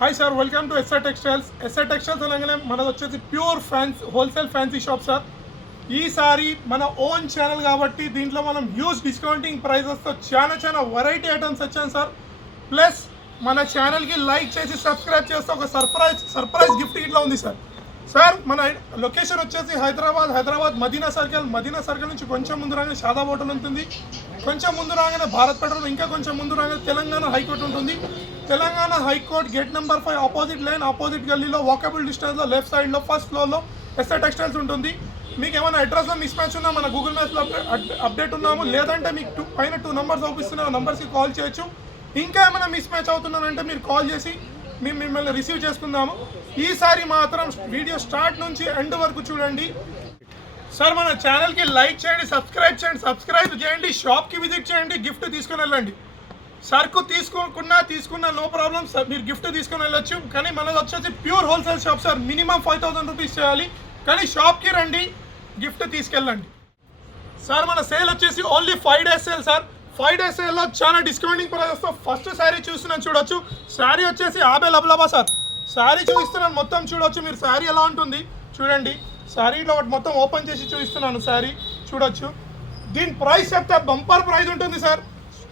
Hi sir, welcome to SR textiles. SR textiles అనగానే మనది వచ్చేసి pure wholesale fancy shop sir. ఈసారి మన ఓన్ ఛానల్ కాబట్టి దీంట్లో మనం హ్యూజ్ డిస్కౌంటింగ్ ప్రైజెస్తో చాలా వెరైటీ ఐటమ్స్ వచ్చాను సార్. ప్లస్ మన ఛానల్కి లైక్ చేసి సబ్స్క్రైబ్ చేస్తే ఒక సర్ప్రైజ్ గిఫ్ట్ ఇట్లా ఉంది సార్. సార్ మన లొకేషన్ వచ్చేసి హైదరాబాద్ మదీనా సర్కిల్ నుంచి కొంచెం ముందు రాగానే షాదాబ్ హోటల్ ఉంటుంది. కొంచెం ముందు రాగానే భారత్ పెట్రోల్, ఇంకా కొంచెం ముందు రాగానే తెలంగాణ హైకోర్టు ఉంటుంది. Telangana high court gate number 5 opposite line, opposite గల్లీలో వాకబుల్ డిస్టెన్స్లో లెఫ్ట్ సైడ్లో ఫస్ట్ ఫ్లోర్లో ఎస్ఆర్ టెక్స్టైల్స్ ఉంటుంది. మీకు ఏమైనా అడ్రస్లో మిస్ మ్యాచ్ ఉన్నా మన గూగుల్ మ్యాప్స్లో అప్డేట్ ఉన్నాము, లేదంటే మీకు పైన 2 నెంబర్స్ చూపిస్తున్న నెంబర్స్కి కాల్ చేయొచ్చు. ఇంకా ఏమైనా మిస్ మ్యాచ్ అవుతున్నానంటే మీరు కాల్ చేసి మేము మిమ్మల్ని రిసీవ్ చేసుకుందాము. ఈసారి మాత్రం వీడియో స్టార్ట్ నుంచి ఎండ్ వరకు చూడండి సార్. మన ఛానల్కి లైక్ చేయండి, సబ్స్క్రైబ్ చేయండి, షాప్కి విజిట్ చేయండి, గిఫ్ట్ తీసుకుని వెళ్ళండి. సరుకు తీసుకున్నా నో ప్రాబ్లం సార్, మీరు గిఫ్ట్ తీసుకుని వెళ్ళొచ్చు. కానీ మనది వచ్చేసి pure wholesale shop sir. Minimum 5,000 rupees చేయాలి, కానీ షాప్కి రండి, గిఫ్ట్ తీసుకెళ్ళండి సార్. మన సేల్ వచ్చేసి only 5 days sale sir. 5 days సేల్లో చాలా డిస్కౌంటింగ్ ప్రైజెస్తో ఫస్ట్ శారీ చూస్తున్నాను, చూడొచ్చు. శారీ వచ్చేసి 50 లబ్లబా సార్. శారీ చూపిస్తున్నాను, మొత్తం చూడొచ్చు మీరు. శారీ ఎలా ఉంటుంది చూడండి. శారీలో ఒకటి మొత్తం ఓపెన్ చేసి చూపిస్తున్నాను. శారీ చూడొచ్చు. దీని ప్రైస్ చెప్తే బంపర్ ప్రైస్ ఉంటుంది సార్.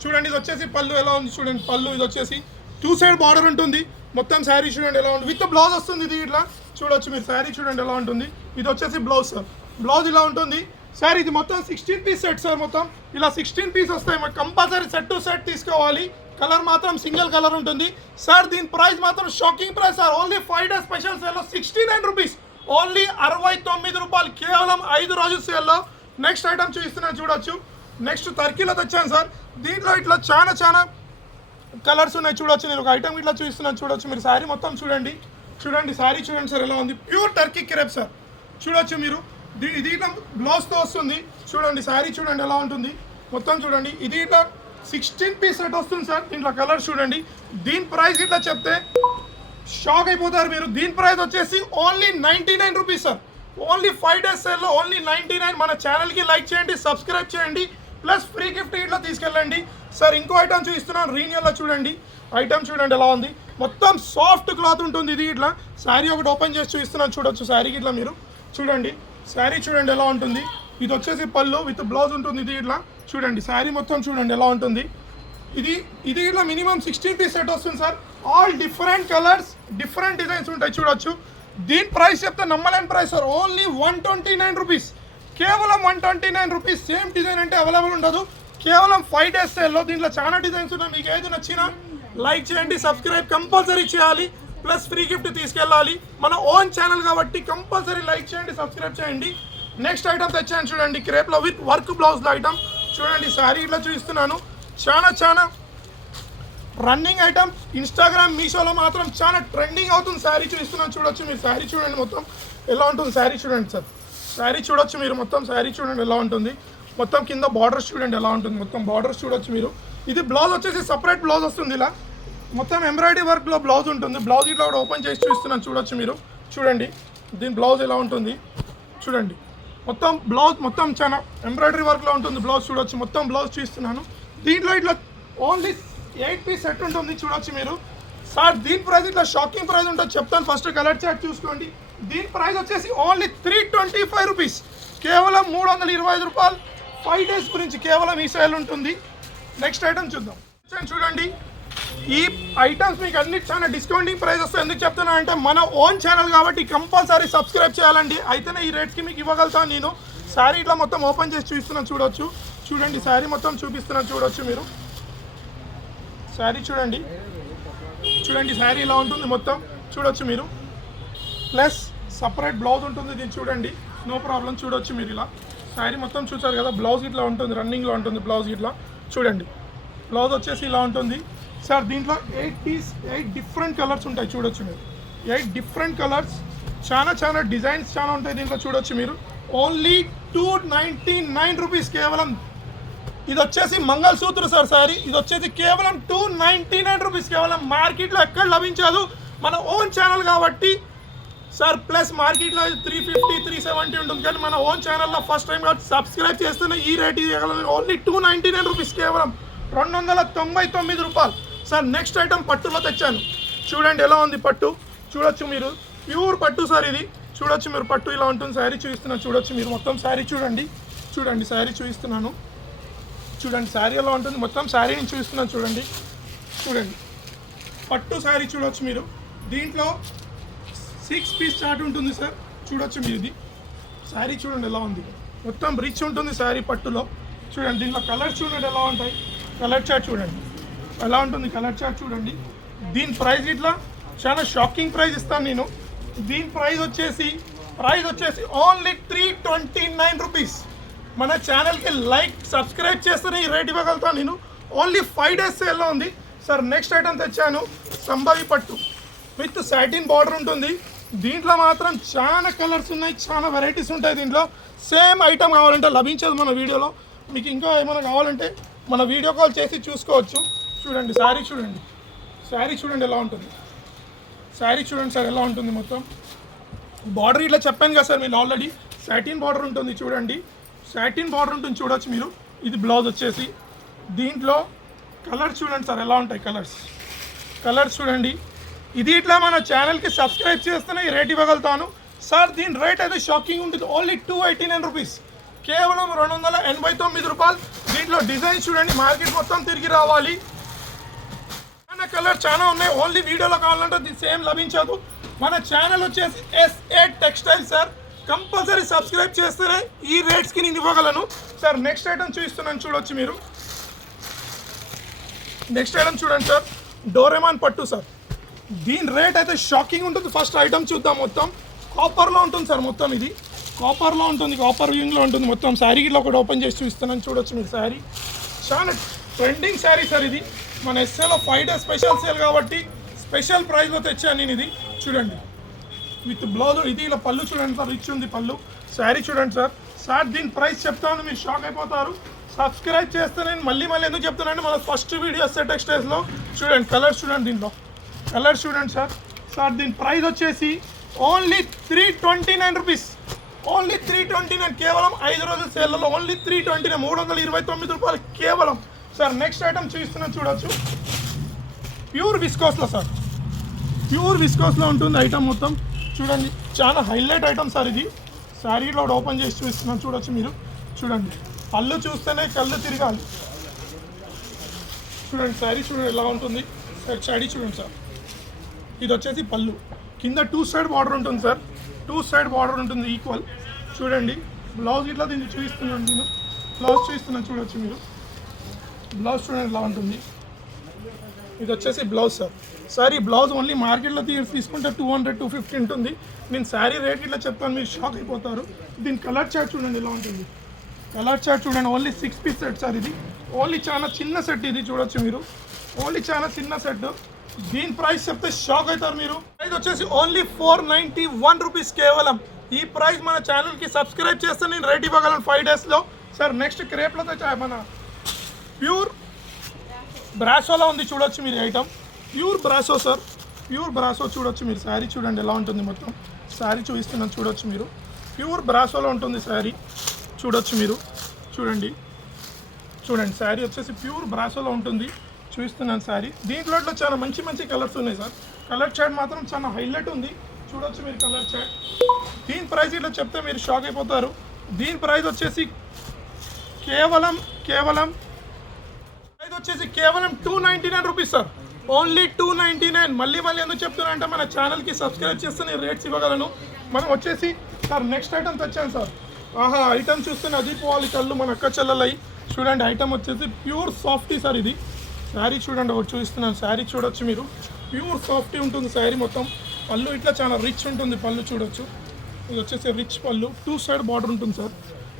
చూడండి, ఇది వచ్చేసి పళ్ళు ఎలా ఉంది చూడండి. పళ్ళు ఇది వచ్చేసి 2 side బార్డర్ ఉంటుంది. మొత్తం శారీ చూడండి ఎలా ఉంటుంది. విత్ బ్లౌజ్ వస్తుంది. ఇది ఇట్లా చూడొచ్చు మీరు. శారీ చూడండి ఎలా ఉంటుంది. ఇది వచ్చేసి బ్లౌజ్ సార్. బ్లౌజ్ ఇలా ఉంటుంది సార్. ఇది మొత్తం 16 piece సెట్ సార్. మొత్తం ఇలా 16 piece వస్తాయి. కంపల్సరీ సెట్ టు సెట్ తీసుకోవాలి. కలర్ మాత్రం సింగిల్ కలర్ ఉంటుంది సార్. దీని ప్రైస్ మాత్రం shocking price sir. Only 5 days special సేల్లో 69 రూపీస్, ఓన్లీ 69 రూపాయలు, కేవలం 5 రోజుల సేల్లో. నెక్స్ట్ ఐటమ్ చూపిస్తున్నాను చూడొచ్చు. నెక్స్ట్ టర్కీలో తెచ్చాను సార్. దీంట్లో ఇట్లా చాలా కలర్స్ ఉన్నాయి చూడొచ్చు. నేను ఒక ఐటమ్ ఇట్లా చూపిస్తున్నాను చూడొచ్చు మీరు. శారీ మొత్తం చూడండి. శారీ చూడండి సార్ ఎలా ఉంది. Pure Turkey crepe sir. చూడొచ్చు మీరు. ఇది ఇట్లా బ్లౌజ్తో వస్తుంది చూడండి. శారీ చూడండి ఎలా ఉంటుంది. మొత్తం చూడండి. ఇది ఇట్లా 16 piece సెట్ వస్తుంది సార్. దీంట్లో కలర్ చూడండి. దీని ప్రైస్ ఇట్లా చెప్తే షాక్ అయిపోతారు మీరు. దీని ప్రైస్ వచ్చేసి only 99 rupees sir. Only 5 days సేల్లో ఓన్లీ 99. మన ఛానల్కి లైక్ చేయండి, సబ్స్క్రైబ్ చేయండి, ప్లస్ ఫ్రీ గిఫ్ట్ ఇట్లా తీసుకెళ్ళండి సార్. ఇంకో ఐటమ్ చూపిస్తున్నాను రీనియల్లో చూడండి. ఐటమ్ చూడండి ఎలా ఉంది. మొత్తం సాఫ్ట్ క్లాత్ ఉంటుంది. ఇది ఇట్లా శారీ ఒకటి ఓపెన్ చేసి చూపిస్తున్నాను చూడొచ్చు. శారీకి ఇట్లా మీరు చూడండి. శారీ చూడండి ఎలా ఉంటుంది. ఇది వచ్చేసి పళ్ళు విత్ బ్లౌజ్ ఉంటుంది. ఇది ఇట్లా చూడండి. శారీ మొత్తం చూడండి ఎలా ఉంటుంది. ఇది ఇట్లా మినిమం 16 piece సెట్ వస్తుంది sir. All different colours, different designs ఉంటాయి చూడొచ్చు. దీని ప్రైస్ చెప్తే నమ్మలేని ప్రైస్ సార్. ఓన్లీ 129 రూపీస్, కేవలం 129 రూపీస్. సేమ్ డిజైన్ అంటే అవైలబుల్ ఉండదు. కేవలం 5 days సేల్లో దీంట్లో చాలా డిజైన్స్ ఉన్నాయి. మీకు ఏది నచ్చినా లైక్ చేయండి, సబ్స్క్రైబ్ కంపల్సరీ చేయాలి, ప్లస్ ఫ్రీ గిఫ్ట్ తీసుకెళ్ళాలి. మన ఓన్ ఛానల్ కాబట్టి కంపల్సరీ లైక్ చేయండి, సబ్స్క్రైబ్ చేయండి. నెక్స్ట్ ఐటమ్ తెచ్చాను చూడండి. క్రేప్లో విత్ వర్క్ బ్లౌజ్లో ఐటమ్ చూడండి. శారీ ఇట్లా చూపిస్తున్నాను. చాలా రన్నింగ్ ఐటమ్. ఇన్స్టాగ్రామ్, మీషోలో మాత్రం చాలా ట్రెండింగ్ అవుతుంది. శారీ చూపిస్తున్నాను చూడొచ్చు మీరు. శారీ చూడండి మొత్తం ఎలా ఉంటుంది. శారీ చూడండి సార్. శారీ చూడొచ్చు మీరు. మొత్తం శారీ చూడండి ఎలా ఉంటుంది. మొత్తం కింద బార్డర్స్ చూడండి ఎలా ఉంటుంది. మొత్తం బార్డర్స్ చూడొచ్చు మీరు. ఇది బ్లౌజ్ వచ్చేసి సపరేట్ బ్లౌజ్ వస్తుంది. ఇలా మొత్తం ఎంబ్రాయిడరీ వర్క్లో బ్లౌజ్ ఉంటుంది. బ్లౌజ్ ఇట్లా కూడా ఓపెన్ చేసి చూపిస్తున్నాను చూడొచ్చు మీరు. చూడండి దీని బ్లౌజ్ ఎలా ఉంటుంది చూడండి. మొత్తం బ్లౌజ్ మొత్తం చాలా ఎంబ్రాయిడరీ వర్క్లో ఉంటుంది. బ్లౌజ్ చూడొచ్చు. మొత్తం బ్లౌజ్ చూపిస్తున్నాను. దీంట్లో ఇట్లా ఓన్లీ 8 piece సెట్ ఉంటుంది చూడొచ్చు మీరు సార్. దీని ప్రైస్ ఇట్లా షాకింగ్ ప్రైస్ ఉంటుంది చెప్తాను. ఫస్ట్ కలర్ చార్ట్ చూసుకోండి. దీని ప్రైస్ వచ్చేసి ఓన్లీ 325 రూపీస్, కేవలం 325 రూపాయలు. 5 days గురించి కేవలం ఈ సేల్ ఉంటుంది. నెక్స్ట్ ఐటమ్ చూద్దాం చూడండి. ఈ ఐటమ్స్ మీకు అన్ని చాలా డిస్కౌంటింగ్ ప్రైస్ వస్తాయి. ఎందుకు చెప్తున్నా అంటే మన ఓన్ ఛానల్ కాబట్టి కంపల్సరీ సబ్స్క్రైబ్ చేయాలండి. అయితేనే ఈ రేట్స్కి మీకు ఇవ్వగలుగుతాను నేను. శారీ ఇట్లా మొత్తం ఓపెన్ చేసి చూపిస్తున్నాను చూడొచ్చు. చూడండి శారీ మొత్తం చూపిస్తున్నాను చూడొచ్చు మీరు. శారీ చూడండి. శారీ ఇలా ఉంటుంది మొత్తం చూడొచ్చు మీరు. ప్లస్ సపరేట్ బ్లౌజ్ ఉంటుంది. దీన్ని చూడండి నో ప్రాబ్లం. చూడొచ్చు మీరు ఇలా. శారీ మొత్తం చూసారు కదా. బ్లౌజ్ ఇట్లా ఉంటుంది, రన్నింగ్లో ఉంటుంది బ్లౌజ్ ఇట్లా చూడండి. బ్లౌజ్ వచ్చేసి ఇలా ఉంటుంది సార్. దీంట్లో 8 డిఫరెంట్ కలర్స్ ఉంటాయి చూడొచ్చు మీరు. 8 డిఫరెంట్ కలర్స్, చాలా డిజైన్స్ చాలా ఉంటాయి దీంట్లో చూడొచ్చు మీరు. ఓన్లీ 299 రూపీస్ కేవలం. ఇది వచ్చేసి మంగళసూత్ర సార్ శారీ. ఇది వచ్చేసి కేవలం 299 రూపీస్, కేవలం. మార్కెట్లో ఎక్కడ లభించదు. మన ఓన్ ఛానల్ కాబట్టి సార్. ప్లస్ మార్కెట్లో 350, 370 ఉంటుంది. కానీ మన ఓన్ ఛానల్లో ఫస్ట్ టైం కాబట్టి సబ్స్క్రైబ్ చేస్తున్న ఈ రేట్ ఓన్లీ 299 రూపీస్, కేవలం 299 రూపాయలు సార్. నెక్స్ట్ ఐటమ్ పట్టులో తెచ్చాను. చూడండి ఎలా ఉంది పట్టు, చూడొచ్చు మీరు, ప్యూర్ పట్టు సార్ ఇది. చూడొచ్చు మీరు, పట్టు ఇలా ఉంటుంది. శారీ చూపిస్తున్నాను, చూడొచ్చు మీరు. మొత్తం శారీ చూడండి, చూడండి శారీ చూపిస్తున్నాను, చూడండి శారీ ఎలా ఉంటుంది. మొత్తం శారీ నేను చూపిస్తున్నాను, చూడండి, చూడండి పట్టు శారీ చూడొచ్చు మీరు. దీంట్లో 6 పీస్ చార్ట్ ఉంటుంది సార్, చూడొచ్చు మీరు. ఇది శారీ చూడండి ఎలా ఉంది, మొత్తం రిచ్ ఉంటుంది శారీ పట్టులో. చూడండి దీంట్లో కలర్స్ చూడండి ఎలా ఉంటాయి, కలర్ చార్ట్ చూడండి ఎలా ఉంటుంది, కలర్ చార్ట్ చూడండి. దీని ప్రైస్ ఇట్లా చాలా షాకింగ్ ప్రైస్ ఇస్తాను నేను. దీని ప్రైస్ వచ్చేసి ఓన్లీ 329 రూపీస్. మన ఛానల్కి లైక్ సబ్స్క్రైబ్ చేస్తేనే ఈ రేట్ ఇవ్వగలుగుతాను నేను. ఓన్లీ 5 డేస్ సేల్లో ఉంది సార్. నెక్స్ట్ ఐటమ్ తెచ్చాను, సంభవి పట్టు విత్ సాటిన్ బార్డర్ ఉంటుంది. దీంట్లో మాత్రం చాలా కలర్స్ ఉన్నాయి, చాలా వెరైటీస్ ఉంటాయి దీంట్లో. సేమ్ ఐటమ్ కావాలంటే లభించదు మన వీడియోలో. మీకు ఇంకా ఏమైనా కావాలంటే మన వీడియో కాల్ చేసి చూసుకోవచ్చు. చూడండి శారీ చూడండి, శారీ చూడండి ఎలా ఉంటుంది, శారీ చూడండి సార్ ఎలా ఉంటుంది. మొత్తం బార్డర్ ఇట్లా చెప్పాను కదా సార్, మీరు ఆల్రెడీ సాటిన్ బార్డర్ ఉంటుంది. చూడండి సాటిన్ బార్డర్ ఉంటుంది, చూడొచ్చు మీరు. ఇది బ్లౌజ్ వచ్చేసి. దీంట్లో కలర్స్ చూడండి సార్ ఎలా ఉంటాయి, కలర్స్ చూడండి. ఇది ఇట్లా మన ఛానల్కి సబ్స్క్రైబ్ చేస్తేనే ఈ రేట్ ఇవ్వగలుగుతాను సార్. దీని రేట్ అయితే షాకింగ్ ఉంటుంది, ఓన్లీ 289 రూపీస్, కేవలం 289 రూపాయలు. దీంట్లో డిజైన్ చూడండి, మార్కెట్ మొత్తం తిరిగి రావాలి. చాలా కలర్ చాలా ఉన్నాయి, ఓన్లీ వీడియోలో కావాలంటే ఇది సేమ్ లభించదు. మన ఛానల్ వచ్చేసి SA textile sir. Compulsory subscribe చేస్తేనే ఈ రేట్స్కి నేను ఇవ్వగలను సార్. నెక్స్ట్ ఐటమ్ చూపిస్తున్నాను, చూడొచ్చు మీరు. నెక్స్ట్ ఐటమ్ చూడండి సార్, డోరేమాన్ పట్టు సార్. దీని రేట్ అయితే షాకింగ్ ఉంటుంది. ఫస్ట్ ఐటమ్ చూద్దాం. మొత్తం కాపర్లో ఉంటుంది సార్, మొత్తం ఇది కాపర్లో ఉంటుంది, కాపర్ వ్యూయింగ్లో ఉంటుంది మొత్తం. శారీలో ఒకటి ఓపెన్ చేసి చూపిస్తున్నాను, చూడొచ్చు మీరు. శారీ చాలా ట్రెండింగ్ శారీ సార్ ఇది. మన ఎస్ఏలో 5 డేస్ స్పెషల్ సేల్ కాబట్టి స్పెషల్ ప్రైస్లో తెచ్చాను నేను ఇది. చూడండి విత్ బ్లౌజ్. ఇది ఇలా పళ్ళు చూడండి సార్, రిచ్ ఉంది పళ్ళు. శారీ చూడండి సార్. దీని ప్రైస్ చెప్తాను, మీరు షాక్ అయిపోతారు. సబ్స్క్రైబ్ చేస్తే నేను మళ్ళీ ఎందుకు చెప్తానంటే మన ఫస్ట్ వీడియో ఎస్ఏ టెక్స్టైల్స్లో. చూడండి కలర్స్ చూడండి, దీంట్లో కలర్స్ చూడండి సార్. దీని ప్రైస్ వచ్చేసి ఓన్లీ 329 రూపీస్, ఓన్లీ 329, కేవలం 5 రోజుల సేల్లలో ఓన్లీ 329, 329 రూపాయలు కేవలం సార్. నెక్స్ట్ ఐటమ్ చూపిస్తున్నాను, చూడొచ్చు. ప్యూర్ విస్కోస్లో సార్, ప్యూర్ విస్కోస్లో ఉంటుంది ఐటమ్ మొత్తం. చూడండి చాలా హైలైట్ ఐటమ్ సార్ ఇది. శారీలో ఓపెన్ చేసి చూపిస్తున్నాను, చూడొచ్చు మీరు. చూడండి పళ్ళు చూస్తేనే కళ్ళు తిరగాలి. చూడండి శారీ చూడండి ఎలా ఉంటుంది సార్. శారీ చూడండి సార్. ఇది వచ్చేసి పళ్ళు, కింద 2 సైడ్ బార్డర్ ఉంటుంది సార్, 2 సైడ్ బార్డర్ ఉంటుంది ఈక్వల్. చూడండి బ్లౌజ్ ఇట్లా దీన్ని చూపిస్తున్నాను నేను, బ్లౌజ్ చూపిస్తున్నాను, చూడొచ్చు మీరు. బ్లౌజ్ చూడండి ఎలా ఉంటుంది. ఇది వచ్చేసి బ్లౌజ్ సార్. సార్ ఈ బ్లౌజ్ ఓన్లీ మార్కెట్లో తీసుకుంటే 200, 250 ఉంటుంది. నేను శారీ రేట్ ఇట్లా చెప్తాను, మీరు షాక్ అయిపోతారు. దీని కలర్ చార్ట్ చూడండి ఎలా ఉంటుంది, కలర్ చార్ట్ చూడండి. ఓన్లీ 6 పీస్ సెట్ సార్ ఇది. ఓన్లీ చాలా చిన్న సెట్ ఇది, చూడొచ్చు మీరు. ఓన్లీ చాలా చిన్న సెట్. దీని ప్రైస్ చెప్తే షాక్ అవుతారు మీరు. ప్రైస్ వచ్చేసి ఓన్లీ 491 రూపీస్ కేవలం. ఈ ప్రైస్ మన ఛానల్కి సబ్స్క్రైబ్ చేస్తే నేను రేట్ ఇవ్వగలను 5 డేస్లో సార్. నెక్స్ట్ క్రేప్లో మన ప్యూర్ బ్రాసోలో ఉంది, చూడొచ్చు మీరు item. Pure brasso sir, pure brasso చూడొచ్చు మీరు. శారీ చూడండి ఎలా ఉంటుంది. మొత్తం శారీ చూపిస్తున్నాను, చూడొచ్చు మీరు. ప్యూర్ బ్రాసోలో ఉంటుంది శారీ, చూడొచ్చు మీరు. చూడండి చూడండి శారీ వచ్చేసి ప్యూర్ బ్రాసోలో ఉంటుంది, చూపిస్తున్నాను శారీ. దీంట్లో చాలా మంచి మంచి కలర్స్ ఉన్నాయి సార్. కలర్ చార్ట్ మాత్రం చాలా హైలైట్ ఉంది, చూడొచ్చు మీరు కలర్ చార్ట్. దీని ప్రైస్ ఇట్లా చెప్తే మీరు షాక్ అయిపోతారు. దీని ప్రైస్ వచ్చేసి కేవలం 299 రూపీస్ సార్. ఓన్లీ 299. మళ్ళీ ఎందుకు చెప్తున్నా అంటే మన ఛానల్కి సబ్స్క్రైబ్ చేస్తే నేను రేట్స్ ఇవ్వగలను. మనం వచ్చేసి సార్ నెక్స్ట్ ఐటమ్ తెచ్చాను సార్. ఆహా ఐటమ్ చూస్తే అది పోవాలి కళ్ళు మన అక్క చెల్లెలై. చూడండి ఐటమ్ వచ్చేసి ప్యూర్ సాఫ్టీ సార్ ఇది. శారీ చూడండి ఒకటి చూపిస్తున్నాను, శారీ చూడొచ్చు మీరు. ప్యూర్ సాఫ్టీ ఉంటుంది శారీ మొత్తం. పళ్ళు ఇట్లా చాలా రిచ్ ఉంటుంది పళ్ళు, చూడొచ్చు. ఇది వచ్చేసి రిచ్ పళ్ళు, 2 సైడ్ బార్డర్ ఉంటుంది సార్.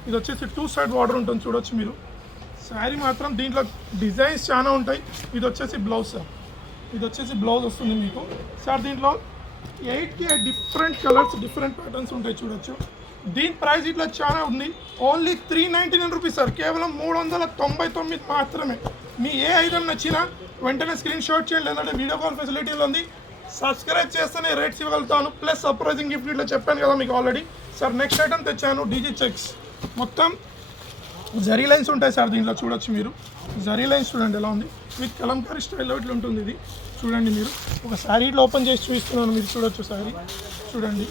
ఇది వచ్చేసి 2 సైడ్ బార్డర్ ఉంటుంది, చూడొచ్చు మీరు. శారీ మాత్రం దీంట్లో డిజైన్స్ చాలా ఉంటాయి. ఇది వచ్చేసి బ్లౌజ్ సార్. ఇది వచ్చేసి బ్లౌజ్ వస్తుంది మీకు సార్. దీంట్లో 8 డిఫరెంట్ కలర్స్, డిఫరెంట్ ప్యాటర్న్స్ ఉంటాయి, చూడొచ్చు. దీని ప్రైస్ ఇట్లా చాలా ఉంది. Only 399 rupees sir. కేవలం 399 మాత్రమే. మీ ఏ ఐటమ్ నచ్చినా వెంటనే స్క్రీన్ షాట్ చేయండి, లేదంటే వీడియో కాల్ ఫెసిలిటీలో ఉంది. సబ్స్క్రైబ్ చేస్తేనే రేట్స్ ఇవ్వగలుగుతాను. ప్లస్ సర్ప్రైజింగ్ గిఫ్ట్ ఇట్లా చెప్పాను కదా మీకు ఆల్రెడీ సార్. నెక్స్ట్ ఐటమ్ తెచ్చాను, డీజీ చెక్స్. మొత్తం జరీ లైన్స్ ఉంటాయి సార్ దీంట్లో చూడొచ్చు మీరు. జరీ లైన్స్ చూడండి ఎలా ఉంది, విత్ కలంకారీ స్టైల్లో ఇట్లా ఉంటుంది ఇది. చూడండి మీరు ఒక శారీ ఇట్లా ఓపెన్ చేసి చూపిస్తున్నాను, మీరు చూడొచ్చు శారీ చూడండి.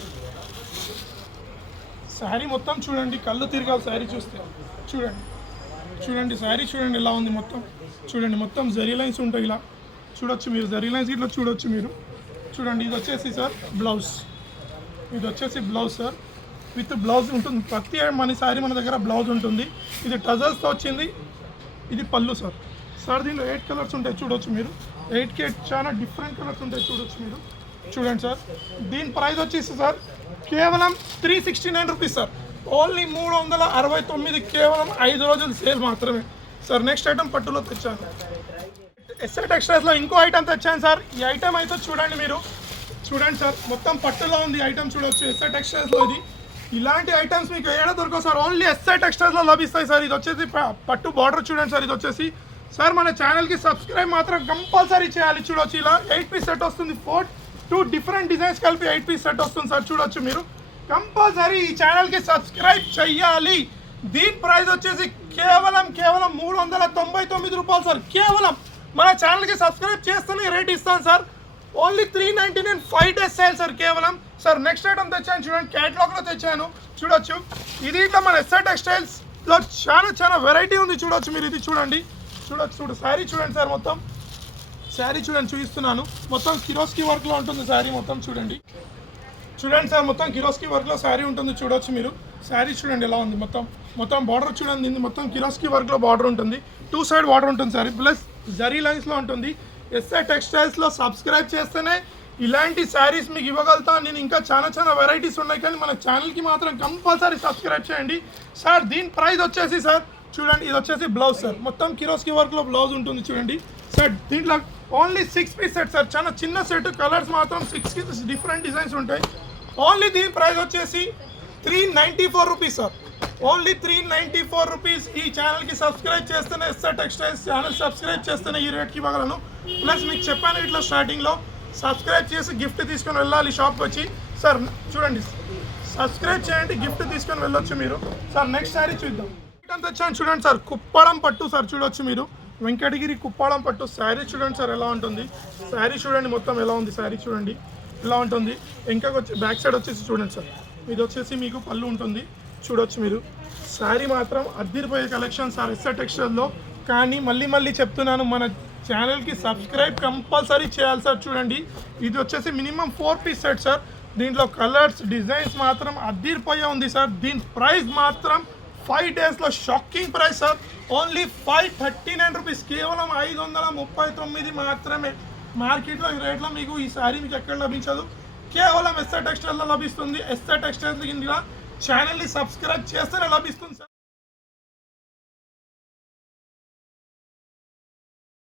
శారీ మొత్తం చూడండి, కళ్ళు తిరగాలి శారీ చూస్తే. చూడండి చూడండి శారీ చూడండి ఎలా ఉంది మొత్తం. చూడండి మొత్తం జరీ లైన్స్ ఉంటాయి ఇలా చూడొచ్చు మీరు. జరీ లైన్స్ ఇట్లా చూడొచ్చు మీరు. చూడండి ఇది వచ్చేసి సార్ బ్లౌజ్, ఇది వచ్చేసి బ్లౌజ్ సార్, విత్ బ్లౌజ్ ఉంటుంది. ప్రతి మన శారీ మన దగ్గర బ్లౌజ్ ఉంటుంది. ఇది టజల్స్తో వచ్చింది. ఇది పళ్ళు సార్. సార్ దీనిలో 8 కలర్స్ ఉంటాయి చూడొచ్చు మీరు. 8కి 8 చాలా డిఫరెంట్ కలర్స్ ఉంటాయి చూడొచ్చు మీరు. చూడండి సార్ దీని ప్రైస్ వచ్చేసి సార్ కేవలం 369 రూపీస్ సార్. ఓన్లీ 369, కేవలం 5 రోజులు సేల్ మాత్రమే సార్. నెక్స్ట్ ఐటమ్ పట్టులో తెచ్చాను. ఎస్ఆర్ టెక్స్టైల్స్లో ఇంకో ఐటమ్ తెచ్చాను సార్. ఈ ఐటమ్ అయితే చూడండి మీరు. చూడండి సార్ మొత్తం పట్టులో ఉంది ఐటమ్ చూడొచ్చు ఎస్ఆర్ టెక్స్టైల్స్లో. ఇది ఇలాంటి ఐటమ్స్ మీకు ఏడా దొరకవు సార్, ఓన్లీ ఎస్ఆర్ టెక్స్టైల్స్లో లభిస్తాయి సార్. ఇది వచ్చేసి పట్టు బార్డర్ చూడండి సార్. ఇది వచ్చేసి సార్ మన ఛానల్కి సబ్స్క్రైబ్ మాత్రం కంపల్సరీ చేయాలి. చూడొచ్చు ఇలా 8 పీస్ సెట్ వస్తుంది. 2 డిఫరెంట్ డిజైన్స్ కలిపి 8 పీస్ సెట్ వస్తుంది సార్. చూడొచ్చు మీరు కంపల్సరీ ఈ ఛానల్కి సబ్స్క్రైబ్ చెయ్యాలి. దీని ప్రైస్ వచ్చేసి కేవలం 399 రూపాయలు సార్. కేవలం మన ఛానల్కి సబ్స్క్రైబ్ చేస్తేనే రేట్ ఇస్తాను sir. Only 399 5 days sale sir కేవలం సార్. నెక్స్ట్ ఐటమ్ తెచ్చాను చూడండి, క్యాటలాగ్లో తెచ్చాను చూడొచ్చు. ఇది ఇట్లా మన ఎస్ఆర్ టెక్స్టైల్స్లో చాలా వెరైటీ ఉంది చూడొచ్చు మీరు. ఇది చూడండి శారీ చూడండి సార్. మొత్తం శారీ చూడండి చూపిస్తున్నాను. మొత్తం కిరోస్కి వర్క్లో ఉంటుంది శారీ మొత్తం. చూడండి సార్ మొత్తం కిరోస్కి వర్క్లో శారీ ఉంటుంది చూడొచ్చు మీరు. శారీ చూడండి ఎలా ఉంది మొత్తం బార్డర్ చూడండి. మొత్తం కిరోస్కి వర్క్లో బార్డర్ ఉంటుంది. 2 side బార్డర్ ఉంటుంది సారీ, ప్లస్ జరీ లైన్స్లో ఉంటుంది. ఎస్ఆర్ టెక్స్టైల్స్లో సబ్స్క్రైబ్ చేస్తేనే ఇలాంటి శారీస్ మీకు ఇవ్వగలుగుతాను నేను. ఇంకా చాలా వెరైటీస్ ఉన్నాయి, కానీ మన ఛానల్కి మాత్రం కంపల్సరీ సబ్స్క్రైబ్ చేయండి సార్. దీని ప్రైస్ వచ్చేసి సార్ చూడండి, ఇది వచ్చేసి బ్లౌజ్ సార్. మొత్తం కిరోస్కి వర్క్లో బ్లౌజ్ ఉంటుంది చూడండి సార్. దీంట్లో ఓన్లీ 6 పీస్ సెట్ సార్. చాలా చిన్న సెట్, కలర్స్ మాత్రం 6 డిఫరెంట్ డిజైన్స్ ఉంటాయి. ఓన్లీ దీని ప్రైస్ వచ్చేసి 394 రూపీస్ సార్. Only 394 rupees. ఈ ఛానల్కి సబ్స్క్రైబ్ చేస్తేనే ఎస్ఆర్ టెక్స్టైల్స్ ఛానల్ సబ్స్క్రైబ్ చేస్తేనే ఈ రేట్కి ఇవ్వగలను. ప్లస్ మీకు చెప్పాను ఇట్లా స్టార్టింగ్లో సబ్స్క్రైబ్ చేసి గిఫ్ట్ తీసుకొని వెళ్ళాలి షాప్కి వచ్చి సార్. చూడండి సబ్స్క్రైబ్ చేయండి, గిఫ్ట్ తీసుకొని వెళ్ళొచ్చు మీరు సార్. నెక్స్ట్ శారీ చూద్దాం. ఐటమ్ తెచ్చాను చూడండి సార్, కుప్పడం పట్టు సార్. చూడొచ్చు మీరు వెంకటగిరి కుప్పడం పట్టు శారీ చూడండి సార్ ఎలా ఉంటుంది. శారీ చూడండి మొత్తం ఎలా ఉంది. శారీ చూడండి ఎలా ఉంటుంది. ఇంకా వచ్చి బ్యాక్ సైడ్ వచ్చేసి చూడండి సార్. ఇది వచ్చేసి మీకు పళ్ళు ఉంటుంది చూడొచ్చు మీరు. శారీ మాత్రం అద్దిరిపోయే కలెక్షన్ సార్ ఎస్ఆర్ టెక్స్టైల్స్లో. కానీ మళ్ళీ చెప్తున్నాను, మన ఛానల్కి సబ్స్క్రైబ్ కంపల్సరీ చేయాలి సార్. చూడండి ఇది వచ్చేసి మినిమం 4 పీస్ సెట్ సార్. దీంట్లో కలర్స్ డిజైన్స్ మాత్రం అద్దిరిపోయే ఉంది సార్. దీని ప్రైస్ మాత్రం 5 daysలో shocking price sir. Only 539 rupees. కేవలం 539 మాత్రమే. మార్కెట్లో ఈ రేట్లో మీకు ఈ శారీ మీకు ఎక్కడ లభించదు, కేవలం ఎస్ఆర్ టెక్స్టైల్స్లో లభిస్తుంది. ఎస్ఆర్ టెక్స్టైల్స్ కింద ఛానల్ని సబ్స్క్రైబ్ చేస్తేనే లభిస్తుంది సార్.